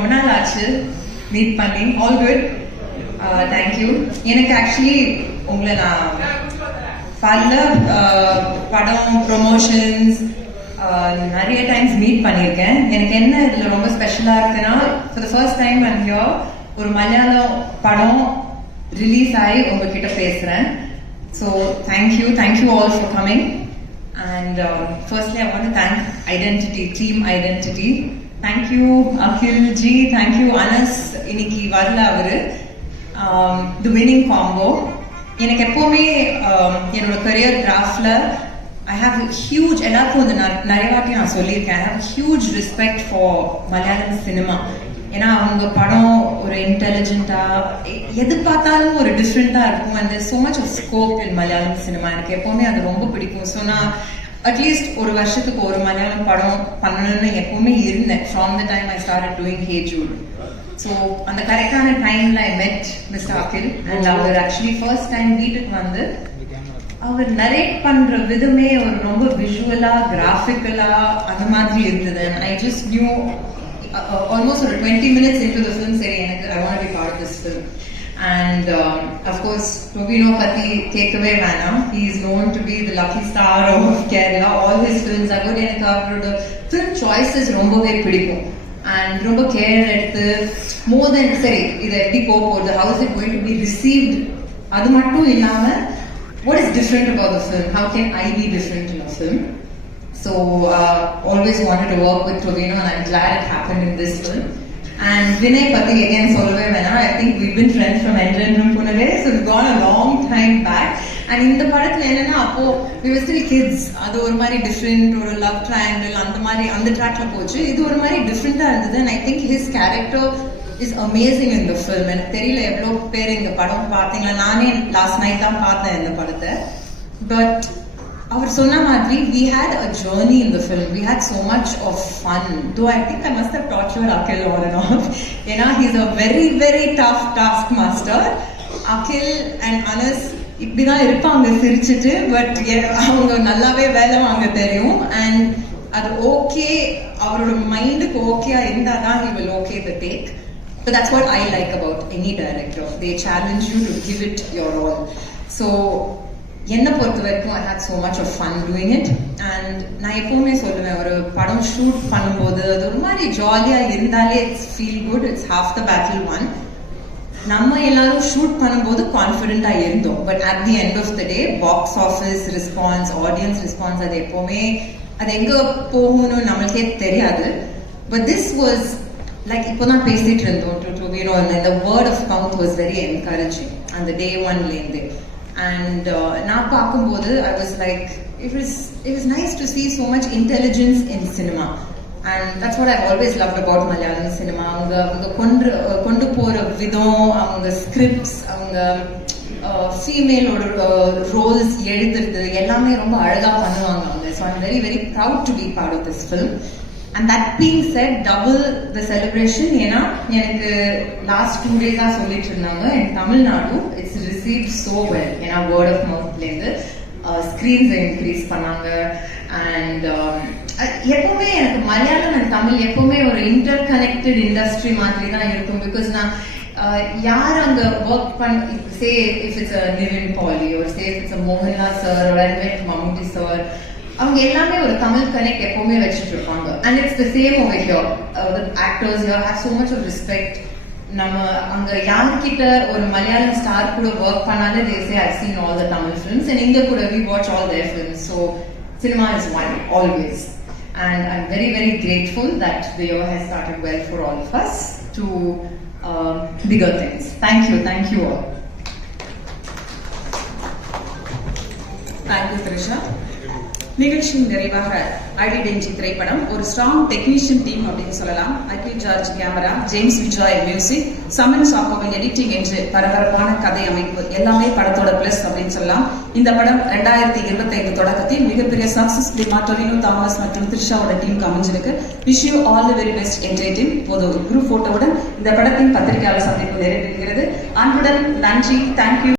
ரொம்ப நாள் ஆச்சு. மீட் பண்ணி. ஆல் குட் தேங்க்யூ எனக்கு ஆக்சுவலி உங்களை நான் பல uh, படம் ப்ரொமோஷன்ஸ் uh, நிறைய டைம்ஸ் மீட் பண்ணியிருக்கேன். எனக்கு என்ன இதில் ரொம்ப ஸ்பெஷலாக இருக்குன்னா for the first time and here ஒரு மலையாளம் படம் ரிலீஸ் ஆகி உங்ககிட்ட பேசுகிறேன் so thank you thank you all for coming and firstly I want thank Identity team Identity thank you Identity. Thank you, Akhil இன்னைக்கு வரல அவரு. தி வினிங் காம்போ எனக்கு எப்போவுமே um, என்னோட கரியர் கிராஃப்ல ஐ ஹாவ் ஹியூஜ் எல்லாருக்கும் வந்து நான் நிறைய வாட்டி நான் சொல்லியிருக்கேன். I have huge respect for Malayalam cinema ஏன்னா அவங்க படம் ஒரு இன்டெலிஜென்ட்டா எது பார்த்தாலும் ஒரு டிஃப்ரெண்டா இருக்கும். And so much of scope in Malayalam cinema எனக்கு எப்பவுமே அது ரொம்ப பிடிக்கும். ஸோ நான் அட்லீஸ்ட் ஒரு வருஷத்துக்கு ஒரு மலையாளம் படம் பண்ணணும்னு எப்பவுமே இருந்தேன் from the time I start doing hey Jude so அந்த கரெக்டான டைம்ல I met mister Akhil and our actually first time வீட்டுக்கு வந்து அவர் நரேட் பண்ற விதமே ஒரு ரொம்ப விஷுவலா கிராஃபிக்கலா அந்த மாதிரி இருந்தது. ஐ ஜஸ்ட் நியூ ஆல்மோஸ்ட் ஒரு twenty minutes into the film சரி எனக்கு I want be part this film and of course Tovino பத்தி கேட்கவே வேணாம் he is known to be the lucky star of Kerala all his films அது எனக்கு அவரோட film choices ரொம்பவே பிடிக்கும். அண்ட் ரொம்ப கேர் எடுத்து மோர் தென் சரி இது எப்படி போக போகுது? How's it going to be received அது மட்டும் இல்லாம what is different about the film how can I be different in a film So uh, always wanted to work with Tovino and I'm glad it happened in this film. And Vinay Pati again Solve Vena, I think we've been friends from Endran Punave, so we've gone a long time back. இந்த படத்துல என்னன்னா அப்போ we were அது ஒரு மாதிரி different ஒரு love triangle அந்த மாதிரி அந்த ட்ராக்ல போச்சு. இது ஒரு மாதிரி டிஃப்ரெண்டா இருந்தது. And I think his character is amazing இந்த ஃபில்ம் எனக்கு தெரியல எவ்வளோ பேர் இந்த படம் பார்த்தீங்களா? நானே லாஸ்ட் நைட் தான் பார்த்தேன் இந்த படத்தை. பட் அவர் சொன்ன மாதிரி we had a journey in the film we had so much of fun though I think I must have tortured Akhil R and all ஏன்னா he's a very very tough task master Akhil and Anas இப்படிதான் இருப்பாங்க சிரிச்சுட்டு but அவங்க நல்லாவே வேலை வாங்க தெரியும் and அது ஓகே அவரோட மைண்டுக்கு ஓகேயா இருந்தால் தான் he will okay the take But that's what I like about any director. They challenge you to give it your all. So என்னை பொறுத்த வரைக்கும் I had so much of fun doing it and நான் எப்பவுமே சொல்லுவேன் ஒரு படம் shoot பண்ணும்போது அது ஒரு மாதிரி ஜாலியாக இருந்தாலே it's feel good it's half the battle won நம்ம எல்லாரும் ஷூட் பண்ணும்போது கான்ஃபிடென்ட்டாக இருந்தோம். But at the end of the day box office response audience response அது எப்போவுமே அது எங்கே போகணும்னு நம்மளுக்கே தெரியாது. பட் திஸ் வாஸ் லைக் இப்போதான் பேசிட்டு இருந்தோம். டு டு யூனோ இந்த word of mouth was very encouraging அந்த டே ஒன்லேருந்து அண்ட் uh, நான் பார்க்கும்போது I was like it is it is nice to see so much intelligence in cinema and that's what I always love about Malayalam cinema அவங்க அவங்க கொண்டு கொண்டு போற விதம் அவங்க ஸ்கிரிப்ட்ஸ் அவங்க ஃபீமேலோட ரோல்ஸ் எழுதுறது எல்லாமே ரொம்ப அழகா பண்ணுவாங்க அவங்க. So I'm very very proud to be part of this film and that being said double the celebration ஏன்னா எனக்கு லாஸ்ட் டூ டேஸாக சொல்லிட்டு இருந்தாங்க. In Tamil Nadu it's receive so well ஏன்னா வேர்ட் ஆஃப் மவுத்லேருந்து ஸ்க்ரீன்ஸை இன்க்ரீஸ் பண்ணாங்க. அண்ட் எப்பவுமே எனக்கு மலையாளம் அண்ட் தமிழ் எப்பவுமே ஒரு இன்டர் கனெக்டட் இண்டஸ்ட்ரி மாதிரி தான் இருக்கும். பிகாஸ் நான் யார் அங்க ஒர்க் பண்ண say if it's a Nivin Pauly ஒரு say it's a Mohanlal sir ஒரு மம்முட்டி சார் அவங்க எல்லாமே ஒரு தமிழ் கனெக்ட் எப்பவுமே வச்சுட்டு இருப்பாங்க. And it's the same over here actors here have so much of respect நம்ம அங்க யார்கிட்ட ஒரு மலையாளம் ஸ்டார் கூட ஒர்க் பண்ணாலே they say I seen all the Tamil films and இங்க கூட we watch all their films so cinema is one always. And i'm very very grateful that the year has started well for all of us to um, bigger things. Thank you thank you all. Thank you Trisha நிகழ்ச்சியின் நிறைவாக ஐடிடென்டி திரைப்படம் ஒரு strong technician team அப்படின்னு சொல்லலாம். Akhil George camera James Bejoy music Chaman சாப்பவன் editing என்று பரபரப்பான கதை அமைப்பு எல்லாமே படத்தோட பிளஸ் அப்படின்னு சொல்லலாம். இந்த படம் ரெண்டாயிரத்தி இருபத்தி ஐந்து தொடக்கத்தில் மிகப்பெரிய சக்சஸ் பிலிமா தாமஸ் மற்றும் த்ரிஷாவோட டீம் அமைஞ்சிருக்கு. Wish you all the very best entertain இப்போது ஒரு குரூப் போட்டோவுடன் இந்த படத்தின் பத்திரிகையாளர் சந்திப்பு நிறைவேறுகிறது அன்புடன் நன்றி. தேங்க்யூ